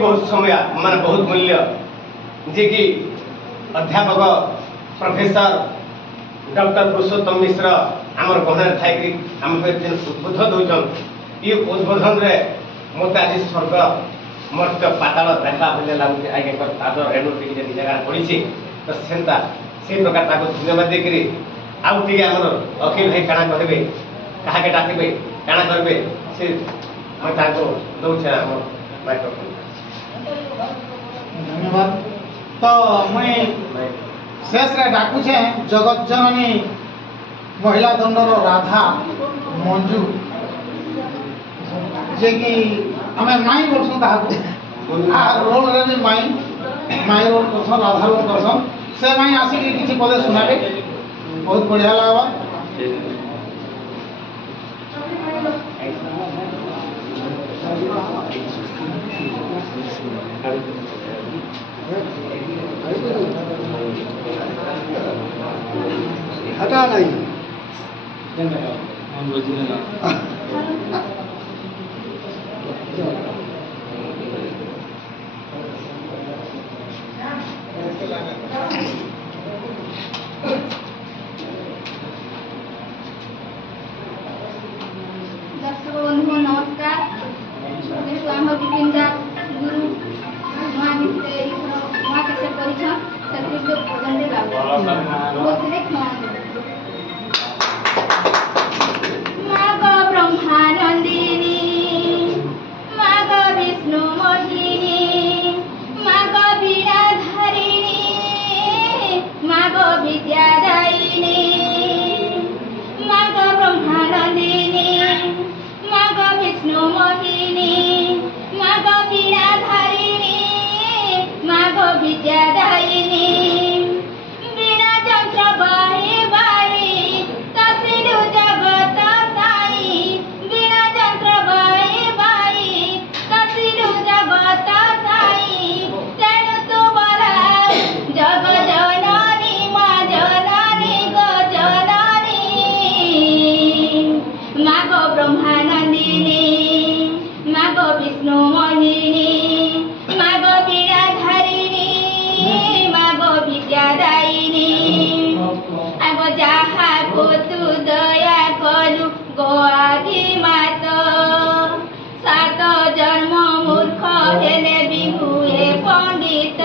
बहुत समय मान बहुत मूल्य जे कि अध्यापक प्रोफेसर डॉक्टर पुरुषोत्तम मिश्र आमर गहन थी आमको उद्बोध दौन ये उद्बोधन रे मत आज स्वर्ग मर्त्य पाताल देखा बोले लगुच आज्ञा पाद रेणु टी जगह पड़ी तो सेन्ता से प्रकार धन्यवाद देकर आउ टे आम अखिल भाई काଣା कहबे कहा के डाकबे काଣା करबे से मैं दौचे आम माइक्रोफोन। धन्यवाद। तो मैं शेष रे डाकुछे जगत जननी महिला दंडर राधा मंजू जे कि हमें माई बोलसु ताहाको आ रोल रे माई रोल करसन राधा रोल करसन से माई आसिक किछि पदे सुनाबे बहुत बढ़िया लागबा। हटा नहीं दर्शक बंधु नमस्कार। आम विपिन दास गुरु कैसे माग ब्रह्मानंदिनी माग विष्णु मोहिनी माग वीणाधारिणी माग विद्यादायिनी माग ब्रह्मानंदिनी माग विष्णु मोहिनी माग वीणाधारिणी माग विद्यादायिनी वीणा यंत्र बाई बाई तसिलु जगत साई वीणा यंत्र बाई बाई तसिलु जगत साई तेणु तु बला जग जननी मा जननी ग जननी माग ब्रह्मानंदिनी माग विष्णु मोहिनी माग वीणाधारिणी माग विद्यादायिनी आग जहा को तू दया कलु गो आदि मात सात जन्म मूर्ख हेले बिहुए पंडित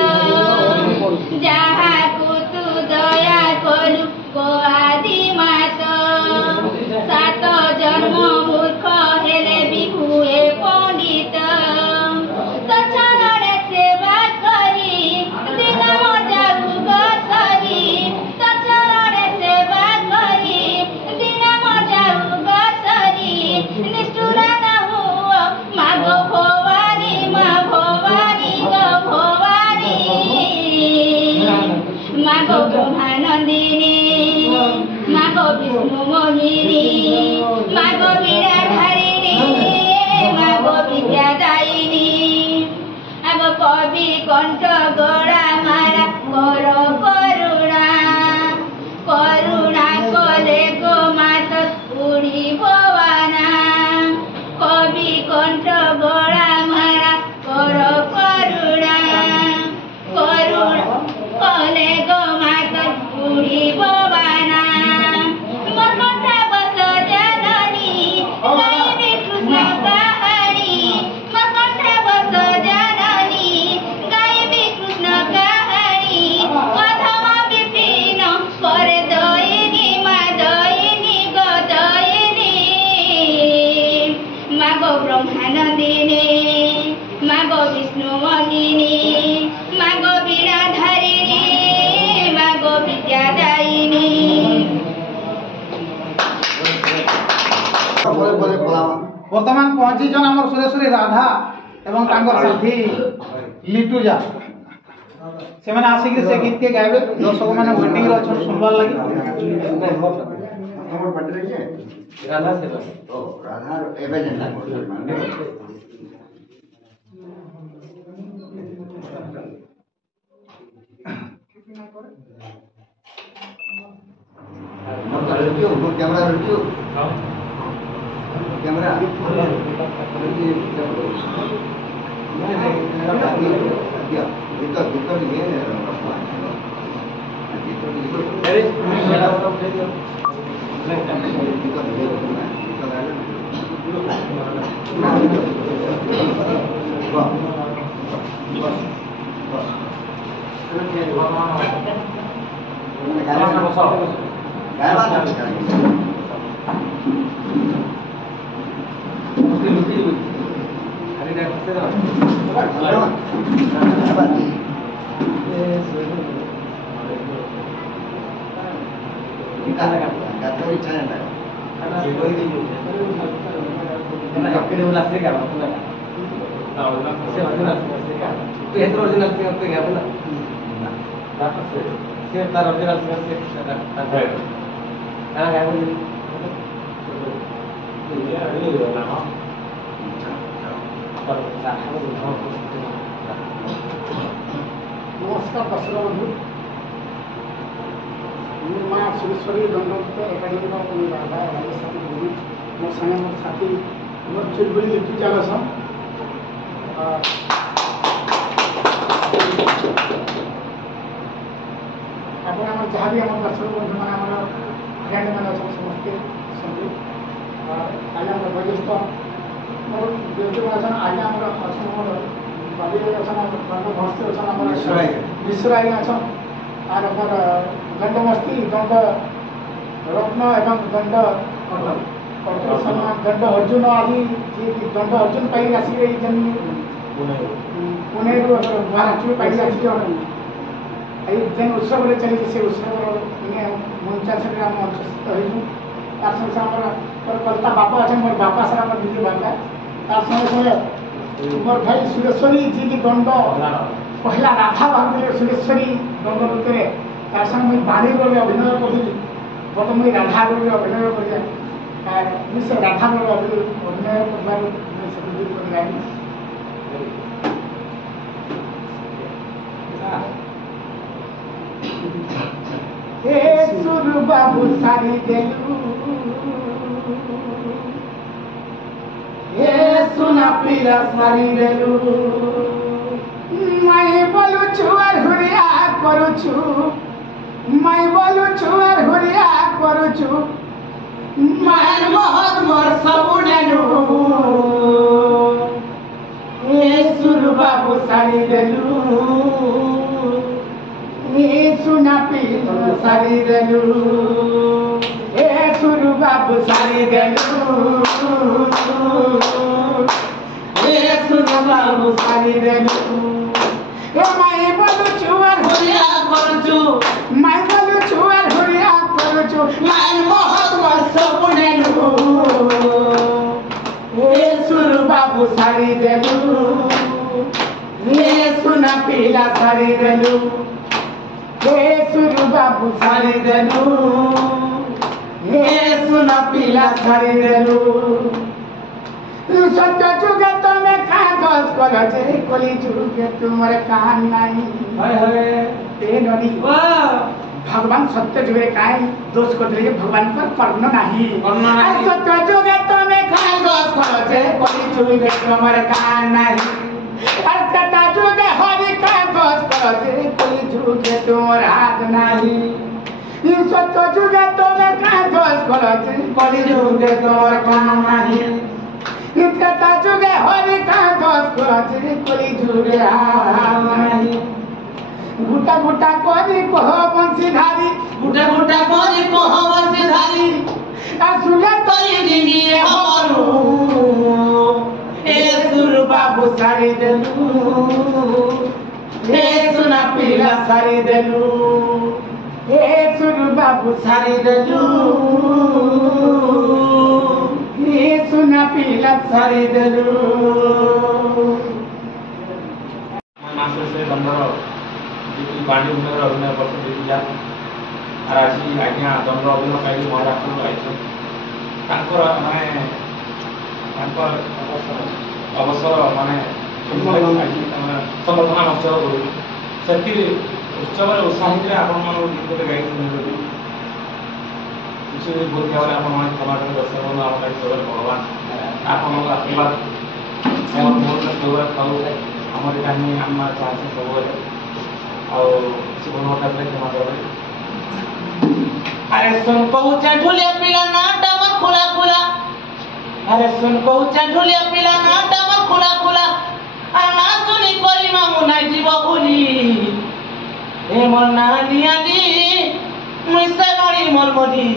जहा को तू दया कलु गो आदि मात सात जन्म मूर्ख हेले बिहुए पंडित तचरणে सेवा करी दिन मजाऊ गसरी तचरणे सेवा करी दिन मजाऊ गसरी निष्ठुर न हुआ माग भवानी मा भवानी ग भवानी माग ब्रह्मानंदिनी माग विष्णु मोहिनी माग वीणाधारिणी माग विद्यादायिनी आग कवि कंठ गड़ा मारा कर करुणा करुणा कले गो मात उड़ी भवाना कवि कंठ गड़ा मारा कर करुणा करुणा कले गो मात उड़ी भवाना मकंठा बस जननी गायबी कृष्ण कहानी मकंठा बस जननी गायबी कृष्ण कहानी कथम विपिन करे दयिनी मा दयिनी ग दयिनी माग ब्रह्मानंदिनी माग विष्णु मोहिनी माग वीणाधारिणी माग विद्यादायिनी बर्तमान पहुंची जन आम सुरेश्वरी राधा एवं तांकर साथी लिटुजा से मैंने आसिक से गीत के गायबे दर्शक मैंने वेटिंग रे अच्छा सुनबार लगी राधा से ओ राधा एबे जेंटा माने कैमरा रखियो कैमरा नमस्कार दर्शक बंधु माँ सुरेश्वरी दंडोक्त एकाडेमी राधा साथी गुरु मोर संगे मोर साथी मोर चुलबुली लिपि चालस ଆପଣ ଆମର ଯାହା ବି ଆମର ଦର୍ଶକ ବନ୍ଧୁମାନେ ଆମର ଫ୍ରେଣ୍ଡମାନେ ଅଛନ୍ତି ସମସ୍ତେ ଅଛନ୍ତି ଆଜି ଆମର ବୟସ୍କ ମୋର ଯେଉଁମାନେ ଅଛନ୍ତି ଆଜି ଆମର ଅଛନ୍ତି ମୋର ବାବି ଅଛନ୍ତି ଆମର ଭସ୍ତି ଅଛନ୍ତି ଆମର ବିଶ୍ୱରାଇ ଅଛନ୍ତି আর আমার দণ্ডমস্তি দণ্ড রত্ন এবং দণ্ড সম্মান দণ্ড অর্জুন আদি যে দণ্ড অর্জুন পাই আসিবে যেন পুনেরু মহারাষ্ট্র পাই আসিবে এই যেন উৎসবরে চালিছে সে উৎসবর মঞ্চাসনে আমি অংশস্থিত হয়েছু তার সঙ্গে আমার কলতা বাপা আছেন মোর বাপা সারা আমার নিজে বাপা তার সঙ্গে সঙ্গে মোর ভাই সুরেশ্বরী যিনি দণ্ড পহলা রাধা ভাবে সুরেশ্বরী দণ্ড ভিতরে তার সঙ্গে মুই বাণী রোলে অভিনয় করি প্রথম মুই রাধা রোলে অভিনয় করি আর মুই সে রাধা রোলে অভিনয় করবার মুই সুযোগ করে যাই হে সুর বাবু সারি দেলু হে সোনা পিলা সারি দেলু मैं बोलू छुआर हुरिया करू छु मैं बोलू छुआर हुरिया करू छु मान मोहन मोर सबु नेलु ए सुरु बाबू सारी देलु ए सुना पी सारी देलु ए सुरु बाबू सारी देलु ए सुरु बाबू सारी देलु मैं बोलू छुआर हुरिया करू छु मैं बोलू छुआर हुरिया करू छु मान मोहन मोर सबु नेलु ए सुरु बाबू सारी देलु ए सुना पीला सारी देलु ए सुरु बाबू सारी देलु ए सुना पीला सारी देलु सत्य जुगे तुम कागज कलजे कली जुगे तुमर कान नहीं ते नदी भगवान सत्य जुगे काय दोष करले भगवान पर कर्ण नहीं सत्य जुगे तुम कागज कलजे कली जुगे तुमर कान नहीं और कथा जुगे हरि कागज कलजे कली जुगे तुमर हाथ नहीं सत्य जुगे तुम कागज कलजे कली जुगे तुमर कान नहीं कथा जुगे हरि कागज कलजे कली जुगे हाथ नहीं गुटा गुटा करी कह बंशीधारी गुटा गुटा करी कह बंशीधारी सुले तरी दिनिए हमरू ए सुरु बाबू सारी देलु ए सुना पीला सारी देलु ए सुरु बाबू सारी देलु ए सुना पीला सारी देलु मास्टर से बंदर बाणी उन्नयर अभिनय वर्ष देला আর আজি আজ্ঞা দণ্ড অভিনয় পাই মহারাষ্ট্র আইছেন তাঙ্কর মানে তাঙ্কর অবসর মানে সম্বর্ধনা মহোৎসব কରୁ ସେଠି ଉତ୍ସବରେ ଉତ୍ସାହିତରେ ଆପଣମାନଙ୍କୁ ଗୀତରେ ଗାଇଛନ୍ତି କିଛି ବହୁତ ଭାବରେ ଆପଣମାନେ ସମାଜରେ ଦର୍ଶକ ଆମ ପାଇଁ ଭଗବାନ ଆପଣଙ୍କ ଆଶୀର୍ବାଦ ମୋର ସବୁବେଳେ ଥାଉ ଆମର ଏଇଟା ହିଁ ଆମ ଚାହୁଁଛି ସବୁବେଳେ ଆଉ କିଛି ଭଲ କଥା କ୍ଷମା କରିବେ। अरे सुन पहुँचे ढोलिया पिला नाटा में खुला खुला अरे सुन पहुँचे ढोलिया पिला नाटा में खुला खुला ना सुनी कोई मामू नहीं जीव भूली ए मोर नानी आली मुझसे बड़ी मोर मोली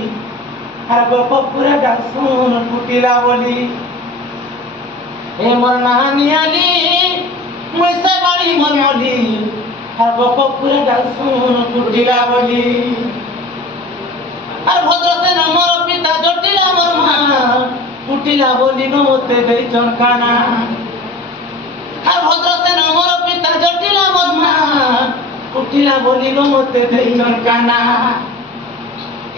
अरे गप पूरा गाल सुन फुटिला बोली ए मोर नानी आली मुझसे बड़ी मोर मोली अरे गप पूरा गाल सुन फुटिला बोली আর ভদ্রসে আমার পিতা জটিল আমার মা উঠিলা বলি নমতে দেই চনকানা আর ভদ্রসে আমার পিতা জটিল আমার মা উঠিলা বলি নমতে দেই চনকানা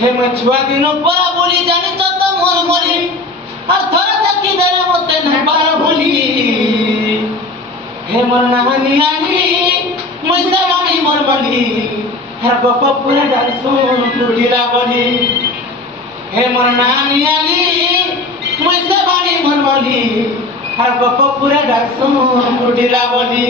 হে মে ছুয়া দিন পরা বলি জানি তো মন মরি আর থরে দেখি দেলে মতে না পার বলি হে মন নাহানি আনি মুইসে বাড়ি মোর বলি हर गप पूरा डाल सुन फुटिला बोली हे मोर नानी आली मुझसे बानी मन बोली हर गप पूरा डाल सुन फुटिला बोली